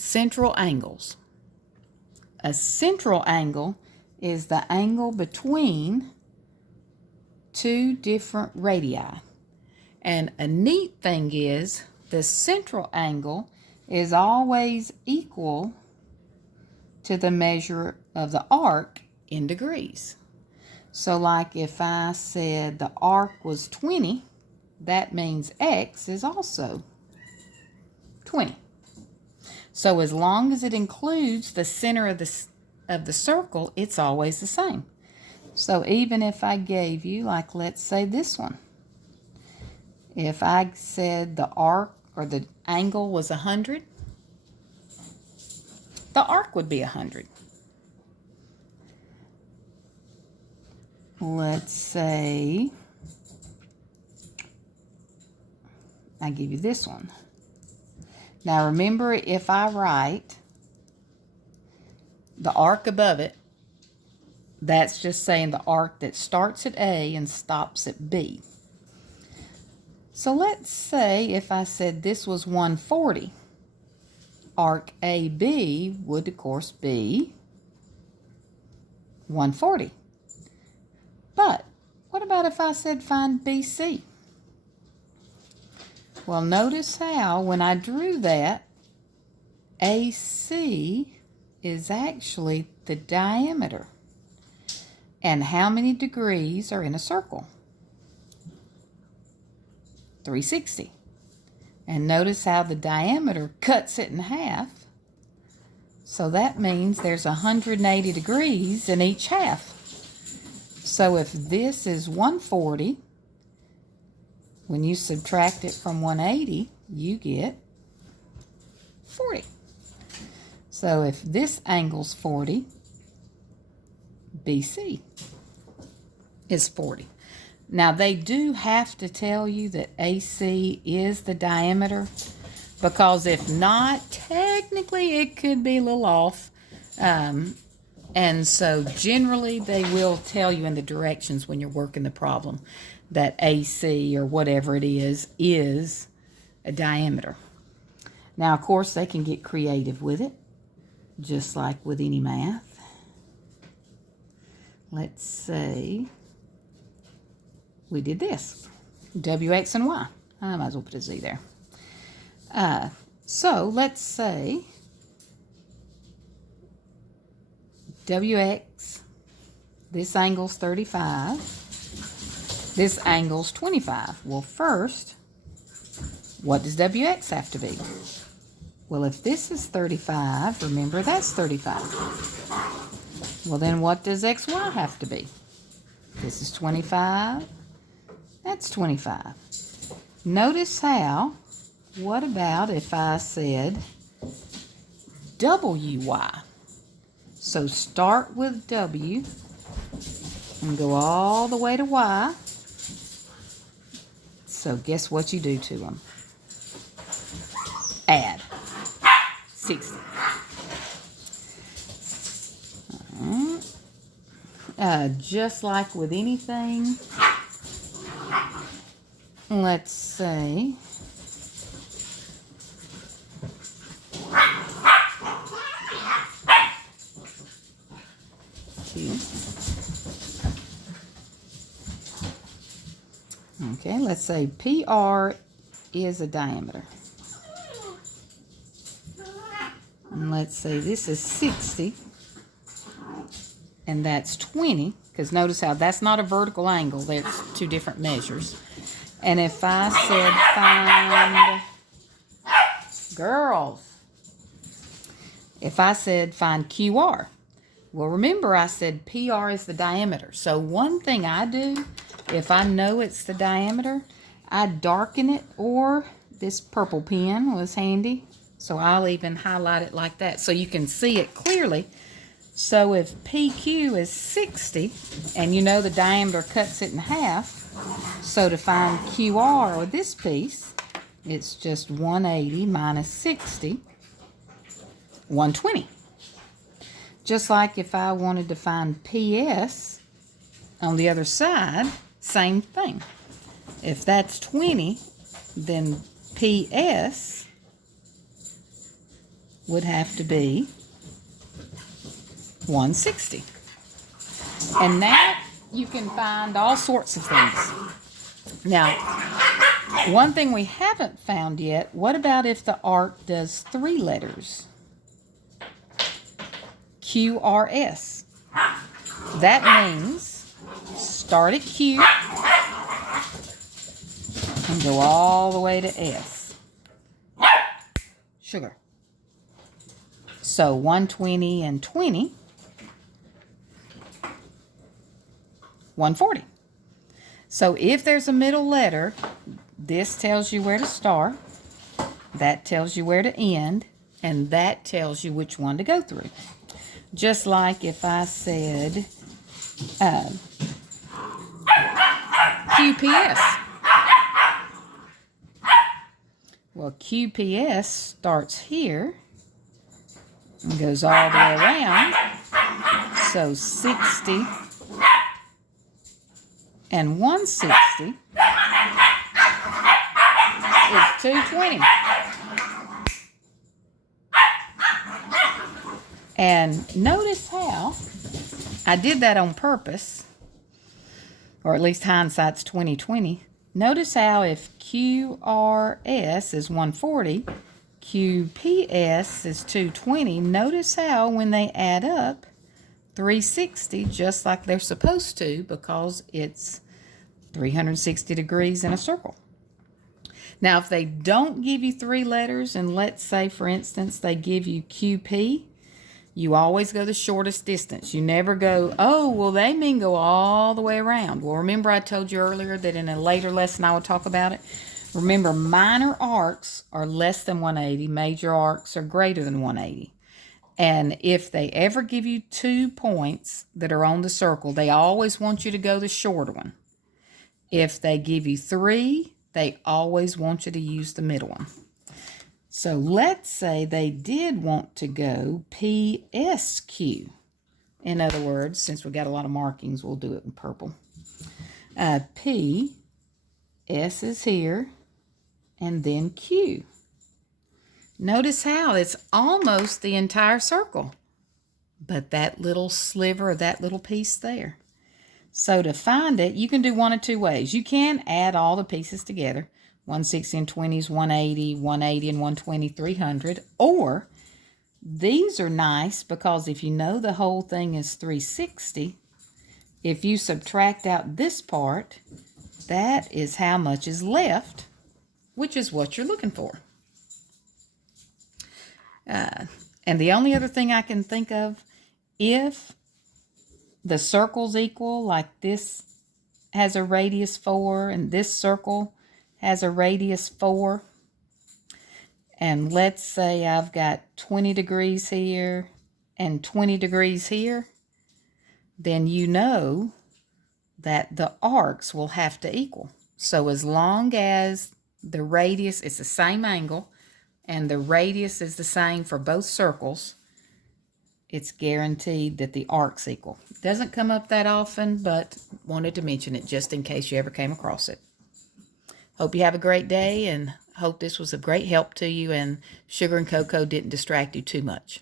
Central angles. A central angle is the angle between two different radii. And a neat thing is the central angle is always equal to the measure of the arc in degrees. So like if I said the arc was 20, that means x is also 20. So as long as it includes the center of the circle, it's always the same. So even if I gave you, like let's say this one, if I said the arc or the angle was 100, the arc would be 100. Let's say I give you this one. Now remember, if I write the arc above it, that's just saying the arc that starts at A and stops at B. So let's say if I said this was 140, arc AB would of course be 140. But what about if I said find BC? Well, notice how when I drew that, AC is actually the diameter. And how many degrees are in a circle? 360. And notice how the diameter cuts it in half. So that means there's 180 degrees in each half. So if this is 140, when you subtract it from 180, you get 40. So if this angle's 40, BC is 40. Now they do have to tell you that AC is the diameter, because if not, technically it could be a little off. And so generally they will tell you in the directions when you're working the problem that AC or whatever it is a diameter. Now, of course, they can get creative with it, just like with any math. Let's say we did this, WX and Y. I might as well put a Z there. So let's say WX, this angle's 35, this angle's 25. Well, first, what does WX have to be? Well, if this is 35, remember that's 35. Well, then what does XY have to be? This is 25, that's 25. Notice how, what about if I said WY? So start with W and go all the way to Y. So guess what you do to them? Add 60. Just like with anything, let's say okay, let's say PR is a diameter. And let's say this is 60, and that's 20, because notice how that's not a vertical angle, that's two different measures. And if I said find, girls, if I said find QR, well, remember I said PR is the diameter. So one thing I do, if I know it's the diameter, I darken it, or this purple pen was handy, so I'll even highlight it like that so you can see it clearly. So if PQ is 60, and you know the diameter cuts it in half, so to find QR, or this piece, it's just 180 minus 60, 120. Just like if I wanted to find PS on the other side, same thing. If that's 20, then PS would have to be 160. And now you can find all sorts of things. Now, one thing we haven't found yet, what about if the arc does 3 letters? QRS. That means start at Q and go all the way to S. Sugar. So 120 and 20, 140. So if there's a middle letter, this tells you where to start, that tells you where to end, and that tells you which one to go through. Just like if I said QPS. Well, QPS starts here and goes all the way around. So 60 and 160 is 220. And notice how I did that on purpose, or at least hindsight's 2020. Notice how if QRS is 140, QPS is 220. Notice how when they add up, 360, just like they're supposed to, because it's 360 degrees in a circle. Now, if they don't give you 3 letters, and let's say, for instance, they give you QP, you always go the shortest distance. You never go, oh, well, they mean go all the way around. Well, remember I told you earlier that in a later lesson I would talk about it? Remember, minor arcs are less than 180. Major arcs are greater than 180. And if they ever give you 2 points that are on the circle, they always want you to go the shorter one. If they give you 3, they always want you to use the middle one. So let's say they did want to go PSQ. In other words, since we got a lot of markings, we'll do it in purple. P, S is here, and then Q. Notice how it's almost the entire circle, but that little sliver, that little piece there. So to find it, you can do one of 2 ways. You can add all the pieces together. 160 and 20 is 180, 180 and 120, 300. Or these are nice because if you know the whole thing is 360, if you subtract out this part, that is how much is left, which is what you're looking for. And the only other thing I can think of, if the circle's equal, like this has a radius 4 and this circle has a radius 4, and let's say I've got 20 degrees here and 20 degrees here, then you know that the arcs will have to equal. So as long as the radius is the same angle and the radius is the same for both circles, it's guaranteed that the arcs equal. It doesn't come up that often, but wanted to mention it just in case you ever came across it. Hope you have a great day, and hope this was of great help to you and sugar and cocoa didn't distract you too much.